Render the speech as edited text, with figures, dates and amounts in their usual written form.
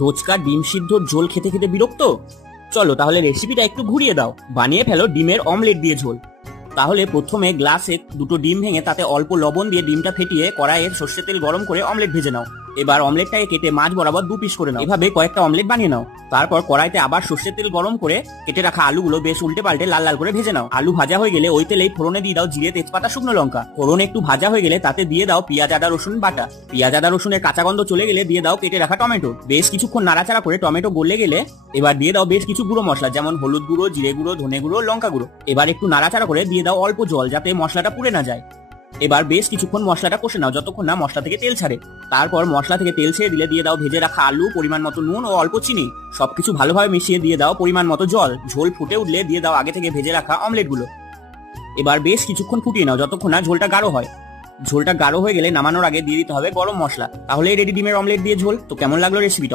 রোজকার ডিম সিদ্ধর ঝোল খেতে খেতে বিরক্ত? চলো তাহলে রেসিপিটা একটু ঘুরিয়ে দাও, বানিয়ে ফেলো ডিমের অমলেট দিয়ে ঝোল। তাহলে প্রথমে গ্লাসে দুটো ডিম ভেঙে তাতে অল্প লবণ দিয়ে ডিমটা ফেটিয়ে কড়াইয়ে সর্ষের তেল গরম করে অমলেট ভেজে নাও। এবার অমলেটটাকে কেটে মাঝ বরাবর 2 পিস করে নাও। এভাবে কয়েকটা অমলেট বানিয়ে নাও। তারপর কড়াইতে আবার সর্ষের তেল গরম করে কেটে রাখা আলুগুলো বেশ উল্টে পাল্টে লাল লাল করে ভেজে নাও। আলু ভাজা হয়ে গেলে ওই তেলেই ফোড়নে দিয়ে দাও জিরে, তেজপাতা, শুকনো লঙ্কা। ফোড়ন একটু ভাজা হয়ে গেলে তাতে দিয়ে দাও পেঁয়াজ, আদা, রসুন বাটা। পেঁয়াজ, আদা, রসুনের কাঁচা গন্ধ চলে গেলে দিয়ে দাও কেটে রাখা টমেটো। বেশ কিছুক্ষণ নাড়াচাড়া করে টমেটো গলে গেলে এবার দিয়ে দাও বেশ কিছু গুঁড়ো মশলা, যেমন হলুদ গুঁড়ো, জিরে গুঁড়ো, ধনে গুঁড়ো, লঙ্কা গুঁড়ো। এবার একটু নাড়াচাড়া করে দিয়ে দাও অল্প জল, যাতে মশলাটা পুড়ে না যায়। এবার বেশ কিছুক্ষণ মশলাটা কষে নাও যতক্ষণ না মশলা থেকে তেল ছাড়ে। তারপর মশলা থেকে তেল ছেড়ে দিলে দিয়ে দাও ভেজে রাখা আলু, পরিমাণ মতো নুন ও অল্প চিনি। সবকিছু ভালোভাবে মিশিয়ে দিয়ে দাও পরিমাণ মতো জল। ঝোল ফুটে উঠলে দিয়ে দাও আগে থেকে ভেজে রাখা অমলেটগুলো। এবার বেশ কিছুক্ষণ ফুটিয়ে নাও যতক্ষণ না ঝোলটা গাঢ় হয়। ঝোলটা গাঢ় হয়ে গেলে নামানোর আগে দিয়ে দিতে হবে গরম মশলা। তাহলে রেডি ডিমের অমলেট দিয়ে ঝোল। তো কেমন লাগলো রেসিপিটা?